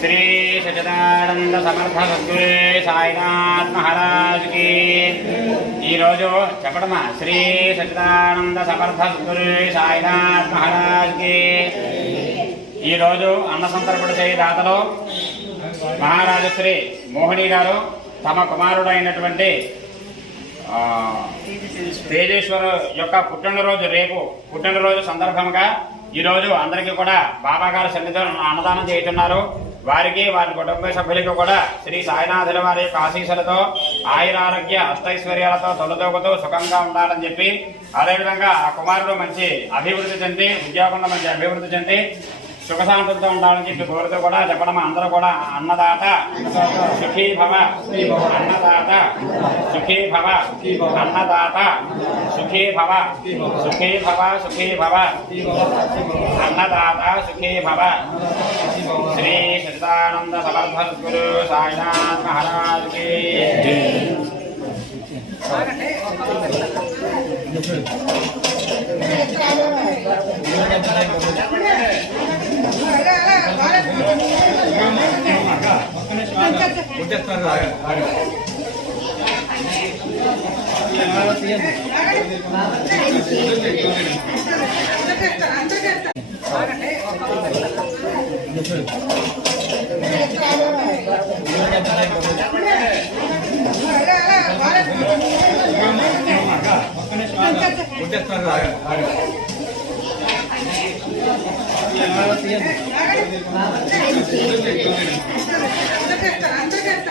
श्री सच्चिदानंद समर्थ सद्गुरु साईनाथ महाराज की चपड़मा श्री सच्चिदानंद समर्थ सद्गुरु साईनाथ महाराज की अन्न संतर्पण दातलो महाराजश्री मोहिनी गारू तम कुमारुडैनटुवंटि తేజేశ్వర యొక్క పుట్టినరోజు రేపు పుట్టినరోజు సందర్భంగా ఈ రోజు అందరికీ కూడా బాబా గారి సన్నిధిలో అన్నదానం చేస్తున్నారు. వారికి వారి కుటుంబ సభ్యులకు కూడా శ్రీ సాయినాథుల వారి యొక్క ఆశీస్సులతో ఆయురారోగ్య అష్టైశ్వర్యాలతో తొలతూగుతూ సుఖంగా ఉండాలని చెప్పి అదేవిధంగా ఆ కుమారుడు మంచి అభివృద్ధి చెంది ఉద్యోగంలో మంచి అభివృద్ధి చెంది సుఖశాంతులతో ఉండాలని చెప్పి కోరుతూ కూడా చెప్పడం అందరూ కూడా అన్నదాత సుఖీ భవ అన్నదాత సుఖీ భవ అన్నదాత సుఖీ భవ సుఖీ భవ సుఖీ భవ అన్నదాత సుఖీ భవ శ్రీ సచ్చిదానంద సమర్థ గురు సాయినాథ్ మహారాజ్ కి